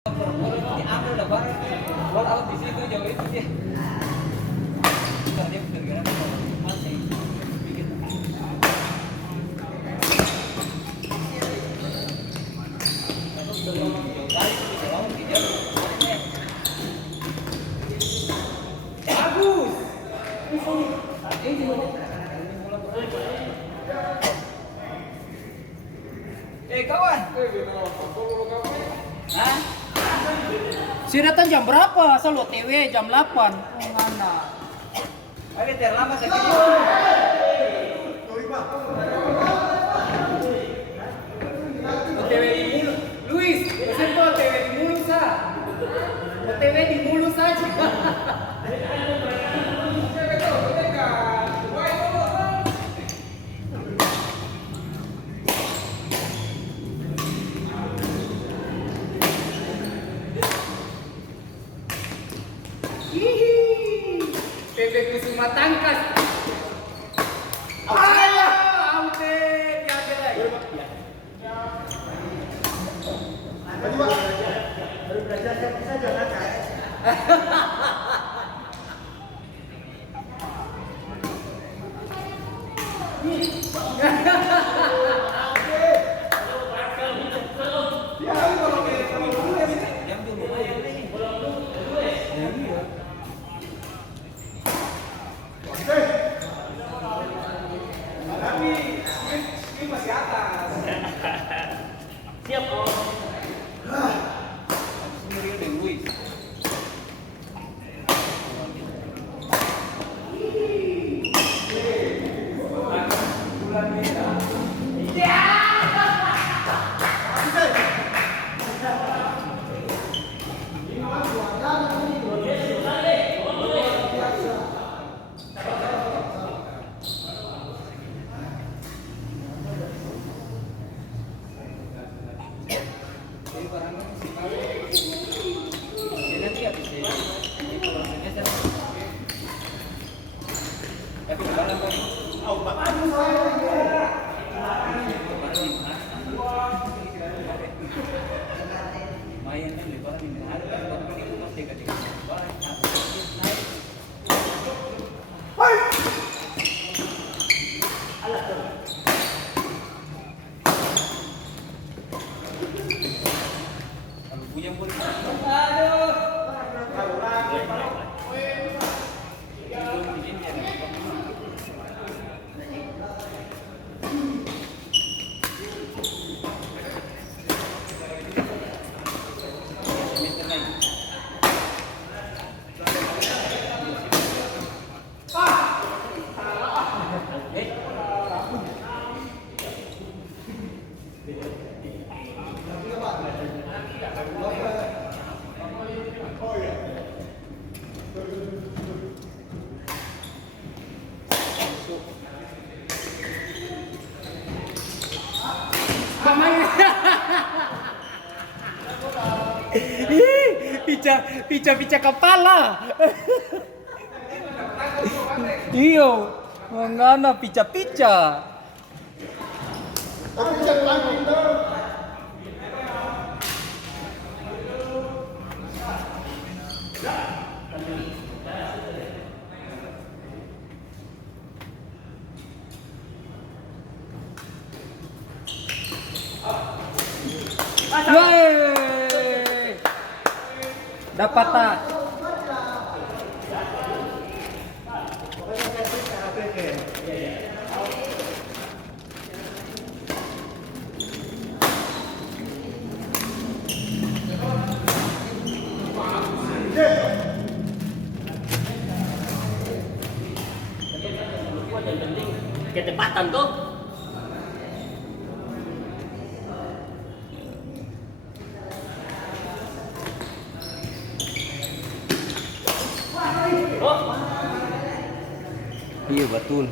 Diambil udah bareng. Roll out di situ jauh itu dia. Entar dia bergerak masih sedikit. Bagus. Kawan. Hah? Si datang jam berapa? Asal OTW jam 8. Oh, ngana. Ayo terlama sakit. OTW di mulut. Luis, pesen tuh OTW di mulut sa. OTW di mulut saja. Bebek Kusuma Tangkas. Alah, aute dia lagi. Baru belajar saja kan? Masih atas. Siap om. Sendiri udah Luis. Pica kepala. Iyo, ngana pica. Aku bisa lagi dong. Yeay. Dapat tak? Kecepatan tuh. Iya betul.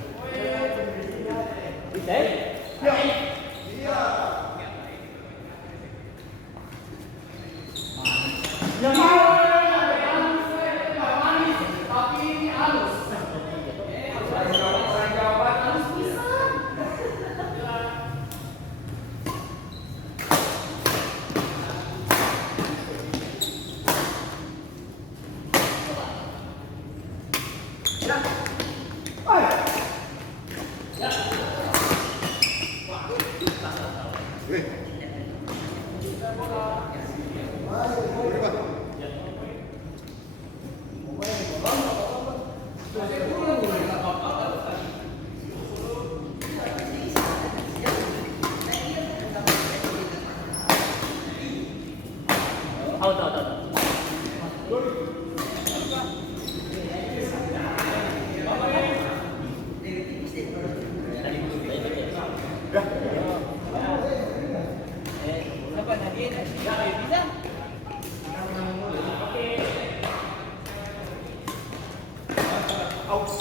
Out, out, out. Siapa lagi? Bisa.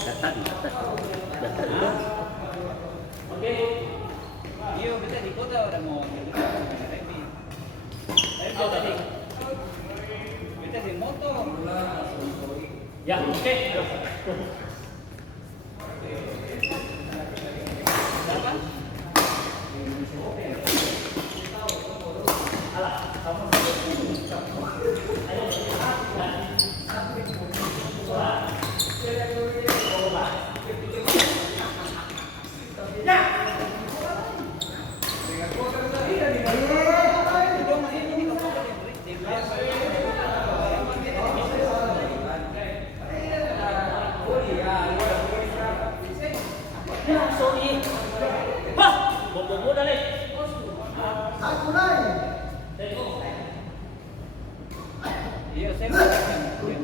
Datar. Iya, kita di kota udah mau. Kita di motor. Ya, oke. Siapa? Ya, sorry. Wah, bobo dah nih. Iya, saya mau jam 5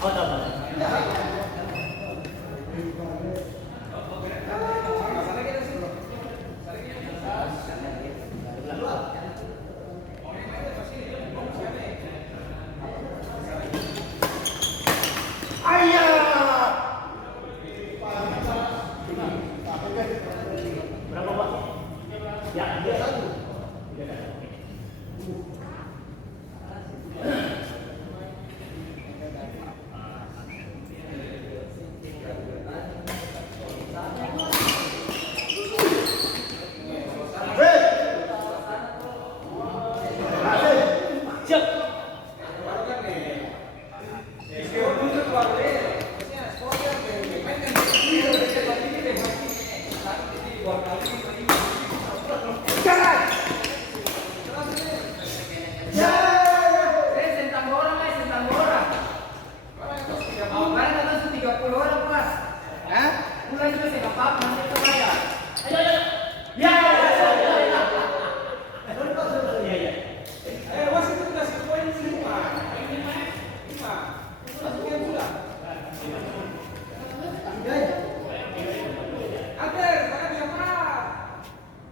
Out, out, out. Berapa, Pak? Ya, dia satu. Siap. Sentang orang. Kemarin atas 30 orang, Mas. Hah? Bulan juga saya nggak apa-apa, nanti kita bayar. Ya.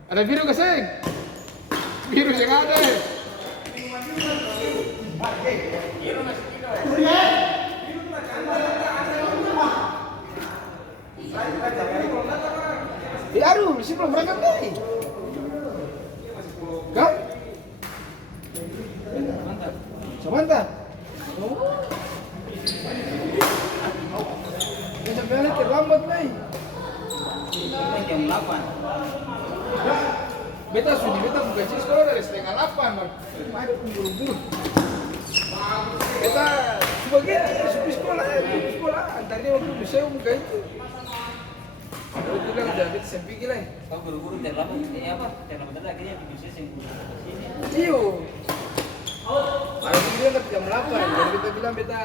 Ada biru ke sing? Biru yang ada. Aduh, mesti belum berangkat nih. Kau? Samantha. Kita balik terlambat nih. Kita jam 8. Beta buka sih sekolah dari setengah 8, Bang. Mari buru-buru. Beta sebagian masuk sekolah, antaranya waktu bisa buka itu. Aku bilang udah beta sampai gila. Kau buru-buru terlambat. Ini apa? Terlambat lagi ya bikin sesi sini. Iyo. Aku bilang jam 8, dan kita bilang beta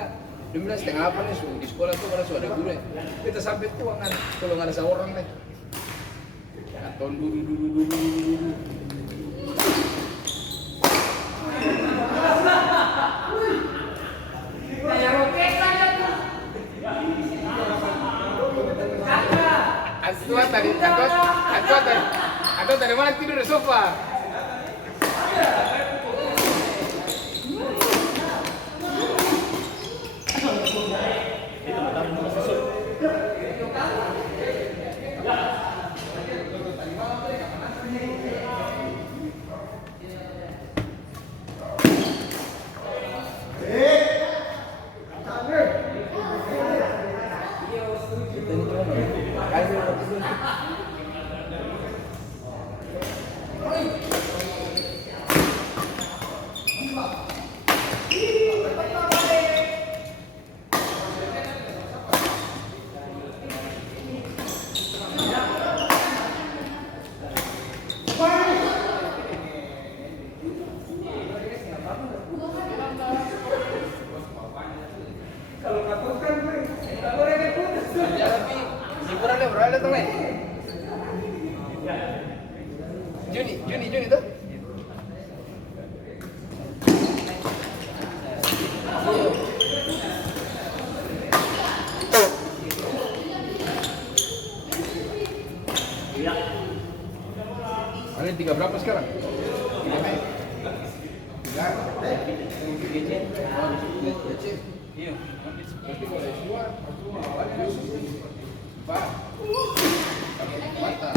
dia bilang setengah 8 nih, di sekolah tuh mana sudah ada guru ya. Beta sampai tuangan, kalau nggak ada seorang nih. Atau dulu. Kayak roket saja tuh. Antua tadi mana tidur di sofa? Ya tapi liburan deh, bro, datang nih. Juni tuh. Ini 3 berapa sekarang? 3 Mei. 3. Iya. Berarti kalau S2, Pak. Jabatan,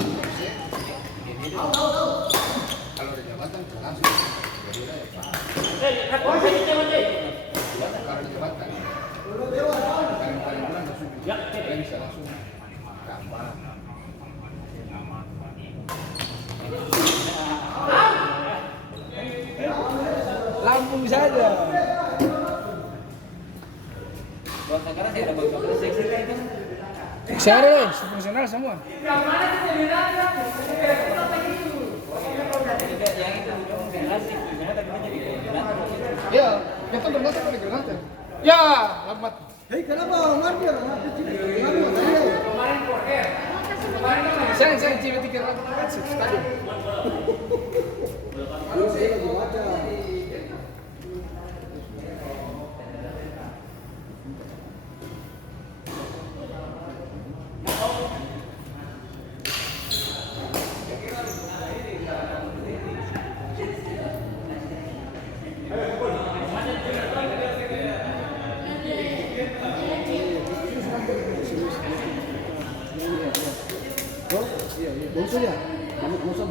kalau ada jabatan langsung. Jadi udah ya Pak. Kalau ada jabatan. Kalian bilang langsung. Kalian bisa langsung. Gampang. Lampung saja. Buat sekarang saya ada bagus seksi itu. Serius, profesional semua. Yang itu generasi, misalnya tadi jadi generator. Ya, kita bermata pada generator. Ya, lambat. Hei, kenapa martir? Kemarin Korea. Saya cewek 300 stadion. Belum saya lagi baca. Bongso ya? Bongso.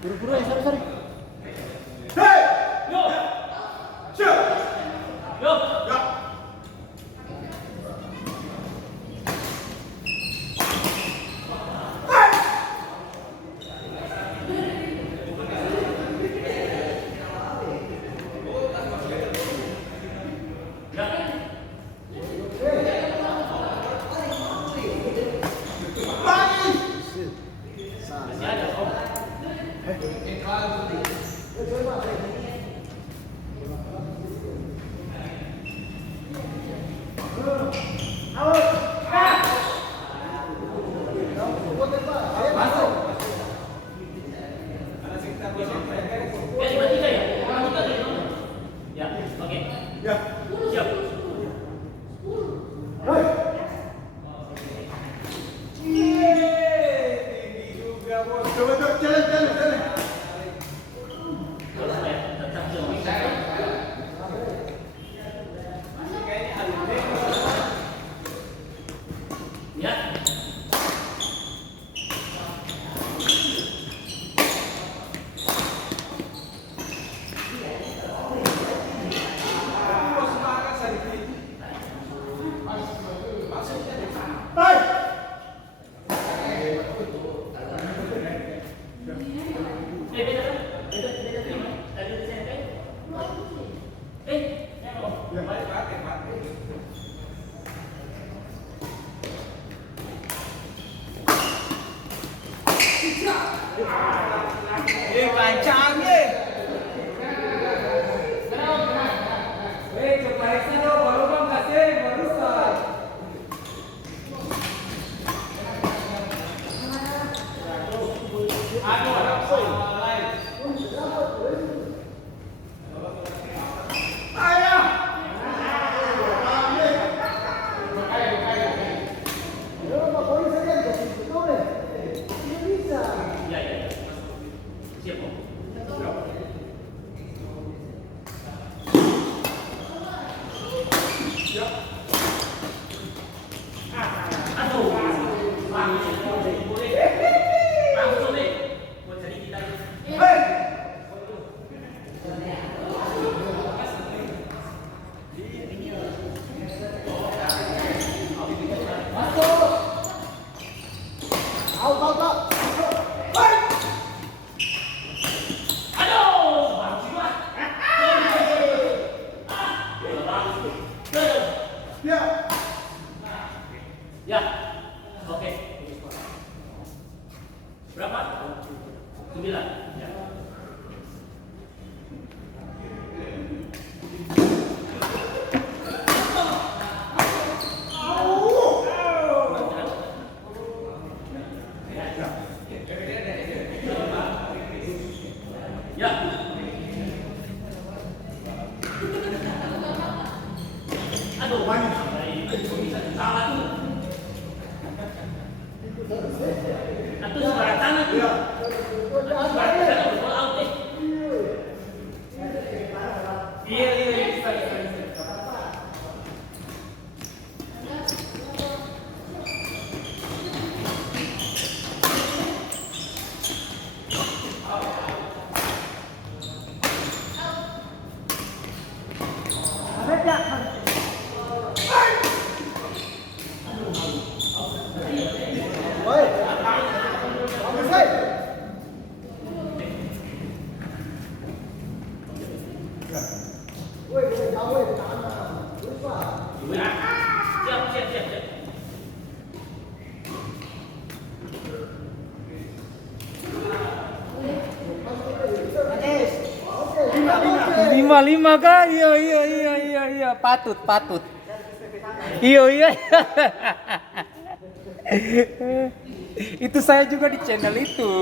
Buru-buru ya, sorry. Sa. Ya. Oke. Berapa? 9. Ya. Ya. Aduh, banyak. Salah tuh. Atau sebarang tangan tuh. Atau sebarang tangan udah out deh. Iya, bisa. Siap. Lima kah? Iya. Patut. Iya. Itu saya juga di channel itu.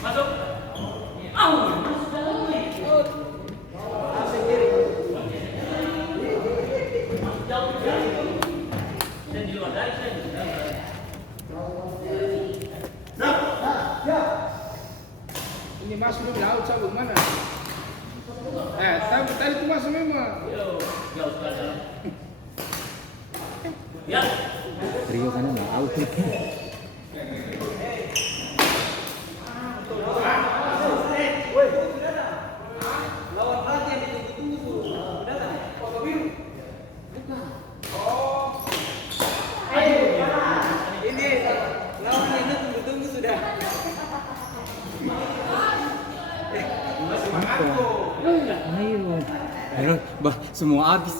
Masuk. Masuk dalam nih. Jauh. Dan di luar dari saya. Ini masuk di laut sabun mana? Tadi itu masuk memang. Jauh sekali. Ya. Rio kan nggak out. Lawan pelatih yang ditunggu-tunggu tuh. Udah lah. Foto biru. Ini lawan yang ditunggu-tunggu sudah. Ayo, bah, semua habis.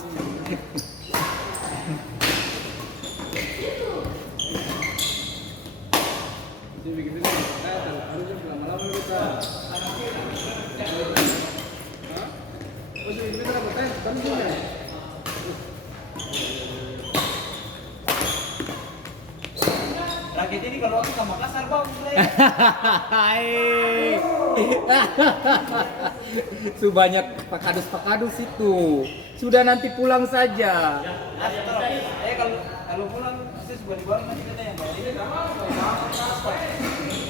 Rakyat ini kalau aku sama Makassar bang. Sebanyak pakadus itu. Sudah nanti pulang saja. Kalau pulang sih sebuah di bawah masih ada yang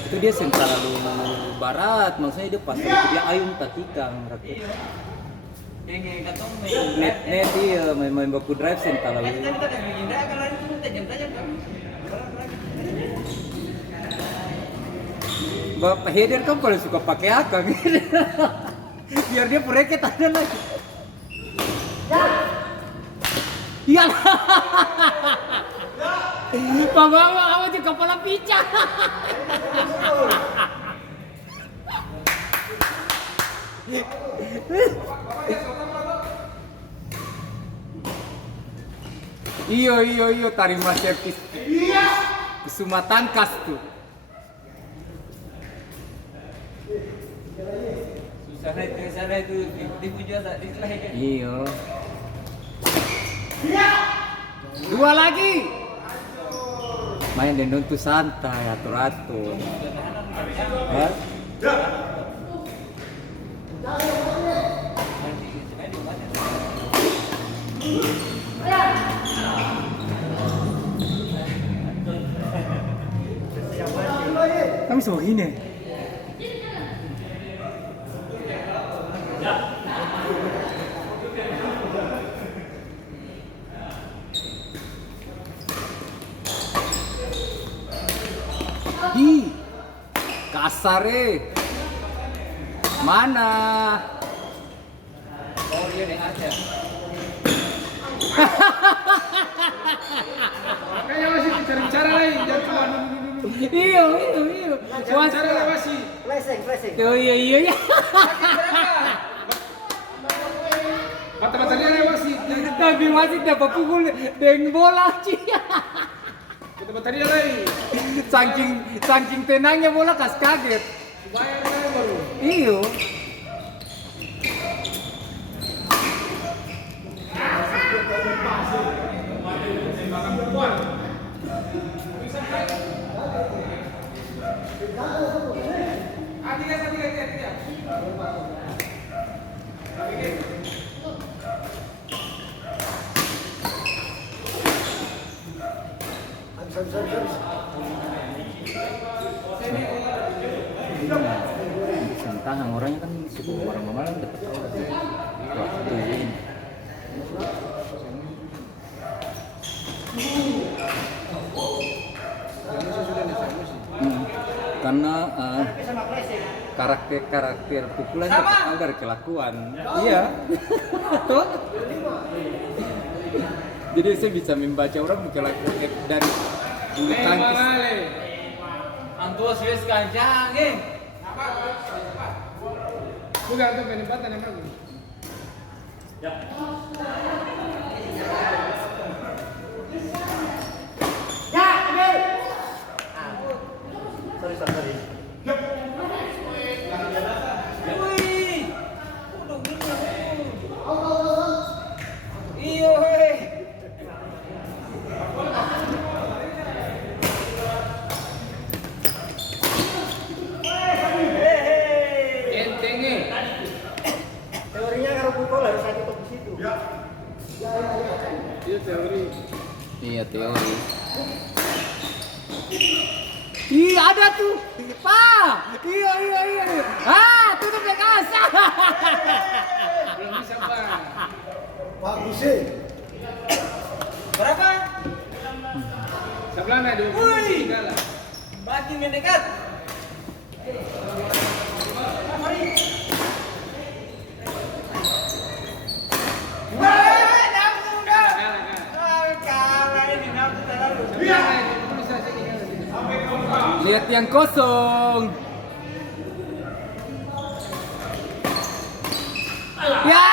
Itu dia sentral barat, maksudnya dia pas dia ayun tatikang rakyat. yang katong Net dia main baku drive sentral kita kan bikin dah kalau itu tajam kan. Bapak Heder kan paling suka pakai akang. Biar dia pereket ada lagi. Iya. Pak Bawa kamu di kepala picah. Iyo tarima servis. Kusuma tangkas tuh. Sana itu tipu juga di sebelah Iyo. Dua lagi. Main dendong tuh santai, atur-atur. Ya? Kami semua gini. Hi, kasare. Mana? Oh iya deh aja. Makanya masih cari cara lain, jangan cuma Iyo. cari cara lain masih. Oh iya. Mata-matanya lain masih. Tapi masih dapat pukul dengan bola sih. Mata-matanya lain. Saking tenangnya bola kaget. Bayar saya baru. Iyo. Tahan orangnya kan sebelum orang mamalan dapat waktu ini. Karena karakter pukulan itu dari kelakuan. Iya. Tuh. Jadi saya bisa membaca orang kelakuan dari bulu tangkis. Antua serius kanjang, Bukan untuk penempatan yang bagus. Wih, udah bener. Iyo, hei. Entengnya. Teorinya kalau pukul harus saya tutup di situ. Itu teori. Iya teori. Ih ada tuh, Pak. Iya. Tutup ya kas. Belum bisa Pak. Bagus sih. Berapa? Sebelahnya 20 Wih. segala. Makin mendekat. Lihat yang kosong. Ya.